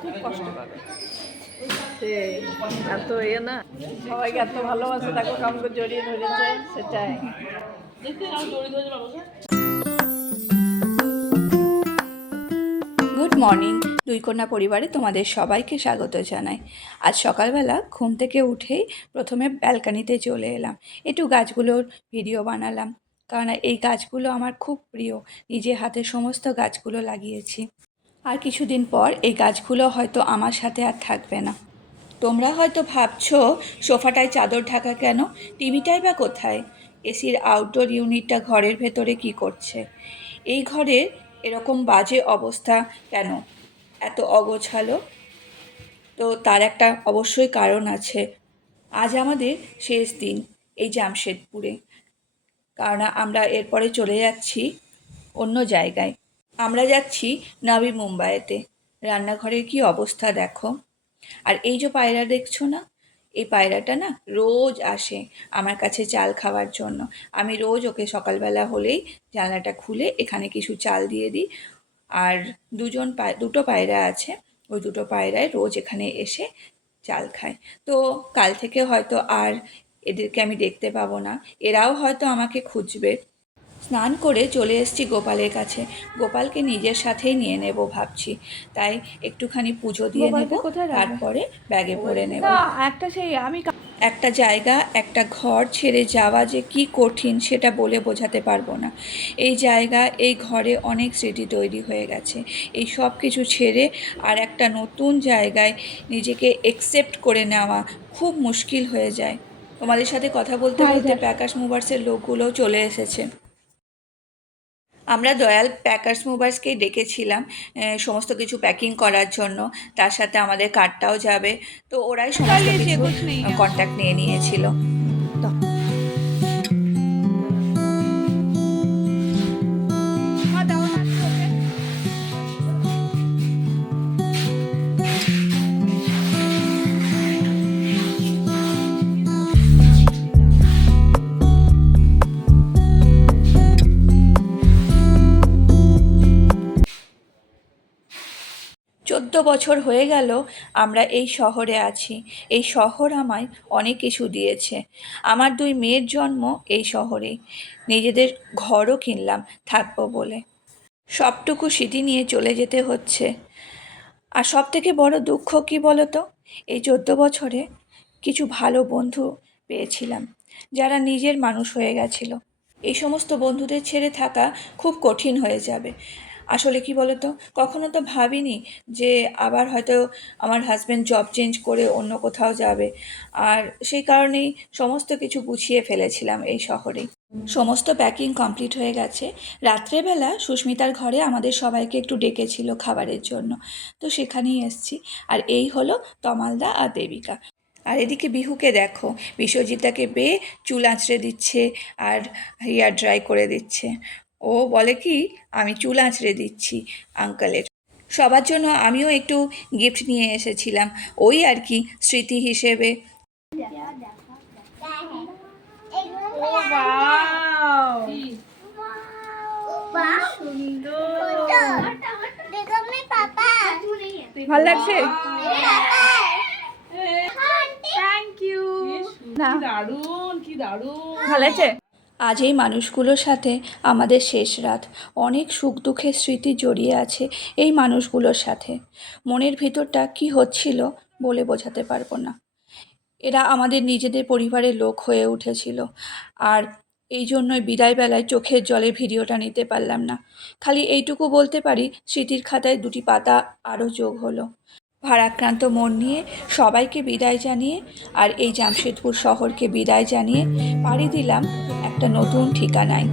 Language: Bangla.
খুব কষ্ট পাবে। সে এত ইয়ে না, সবাইকে এত ভালোবাসে, তাকে কামকে জড়িয়ে ধরেছে, সেটাই। গুড মর্নিং, দুই কন্যা পরিবারে তোমাদের সবাইকে স্বাগত জানাই। আজ সকালবেলা ঘুম থেকে উঠেই প্রথমে ব্যালকানিতে চলে এলাম, একটু গাছগুলোর ভিডিও বানালাম, কারণ এই গাছগুলো আমার খুব প্রিয়। নিজে হাতে সমস্ত গাছগুলো লাগিয়েছি। আর কিছুদিন পর এই গাছগুলো হয়তো আমার সাথে আর থাকবে না। তোমরা হয়তো ভাবছো সোফাটায় চাদর ঢাকা কেন, টিভিটাই বা কোথায়, এসির আউটডোর ইউনিটটা ঘরের ভেতরে কি করছে, এই ঘরের এরকম বাজে অবস্থা কেন, এত অগোছালো? তো তার একটা অবশ্যই কারণ আছে। আজ আমাদের শেষ দিন এই জামশেদপুরে, কারণ আমরা এরপরে চলে যাচ্ছি অন্য জায়গায়। আমরা যাচ্ছি নাভি মুম্বাইতে। রান্নাঘরের কি অবস্থা দেখো। আর এই যে পায়রা দেখছো না, এই পায়রাটা না রোজ আসে আমার কাছে চাল খাওয়ার জন্য। আমি রোজ ওকে সকালবেলা হলেই জানলাটা খুলে এখানে কিছু চাল দিয়ে দিই। আর দুটো পায়রা আছে, ওই দুটো পায়রায় রোজ এখানে এসে চাল খায়। তো কাল থেকে হয়তো আর এদেরকে আমি দেখতে পাবো না, এরাও হয়তো আমাকে খুঁজবে। স্নান করে চলে এসেছি গোপালের কাছে। গোপালকে নিজের সাথেই নিয়ে নেব ভাবছি, তাই একটুখানি পুজো দিয়ে নেব, তারপরে ব্যাগে ভরে নেব। একটা সেই আমি একটা জায়গা, একটা ঘর ছেড়ে যাওয়া যে কি কঠিন সেটা বলে বোঝাতে পারবো না। এই জায়গা, এই ঘরে অনেক স্মৃতি তৈরি হয়ে গেছে। এই সব কিছু ছেড়ে আর একটা নতুন জায়গায় নিজেকে একসেপ্ট করে নেওয়া খুব মুশকিল হয়ে যায়। তোমাদের সাথে কথা বলতে বলতে প্যাকাশ মুভার্সের লোকগুলোও চলে এসেছে। আমরা দয়াল প্যাকার্স মুভার্সকেই ডেকেছিলাম সমস্ত কিছু প্যাকিং করার জন্য, তার সাথে আমাদের কার্ডটাও যাবে। তো ওরাই সমস্ত কিছু কন্ট্যাক্ট নিয়ে নিয়েছিল। 14 বছর হয়ে গেল আমরা এই শহরে আছি। এই শহর আমায় অনেক কিছু দিয়েছে। আমার 2 মেয়ের জন্ম এই শহরেই, নিজেদের ঘরও কিনলাম থাকবো বলে। সবটুকু স্মৃতি নিয়ে চলে যেতে হচ্ছে। আর সব থেকে বড় দুঃখ কি বলো তো, এই 14 বছরে কিছু ভালো বন্ধু পেয়েছিলাম, যারা নিজের মানুষ হয়ে গেছিল। এই সমস্ত বন্ধুদের ছেড়ে থাকা খুব কঠিন হয়ে যাবে। আসলে কি বলো তো, কখনো তো ভাবিনি যে আবার হয়তো আমার হাজব্যান্ড জব চেঞ্জ করে অন্য কোথাও যাবে। আর সেই কারণেই সমস্ত কিছু গুছিয়ে ফেলেছিলাম এই শহরেই। সমস্ত প্যাকিং কমপ্লিট হয়ে গেছে। রাত্রেবেলা সুস্মিতার ঘরে আমাদের সবাইকে একটু ডেকেছিল খাবারের জন্য, তো সেখানেই এসছি। আর এই হলো তমালদা আর দেবিকা। আর এদিকে বিহুকে দেখো, বিশ্বজিৎদাকে বেয়ে চুল আঁচড়ে দিচ্ছে আর হেয়ার ড্রাই করে দিচ্ছে। ও বলে কি আমি চুল আঁচড়ে দিচ্ছি আঙ্কেলের। সবার জন্য আমিও একটু গিফট নিয়ে এসেছিলাম, ওই আর কি স্মৃতি হিসেবে। ভালো লাগছে। ভালো লাগছে। আজ এই মানুষগুলোর সাথে আমাদের শেষ রাত। অনেক সুখ দুঃখের স্মৃতি জড়িয়ে আছে এই মানুষগুলোর সাথে। মনের ভিতরটা কি হচ্ছিল বলে বোঝাতে পারবো না। এরা আমাদের নিজেদের পরিবারের লোক হয়ে উঠেছিল। আর এই জন্যই বিদায়বেলায় চোখের জলে ভিডিওটা নিতে পারলাম না। খালি এইটুকু বলতে পারি, স্মৃতির খাতায় 2টি পাতা আরও যোগ হলো। ভারাক্রান্ত মন নিয়ে সবাইকে বিদায় জানিয়ে আর এই জামশেদপুর শহরকে বিদায় জানিয়ে পাড়ি দিলাম একটা নতুন ঠিকানায়।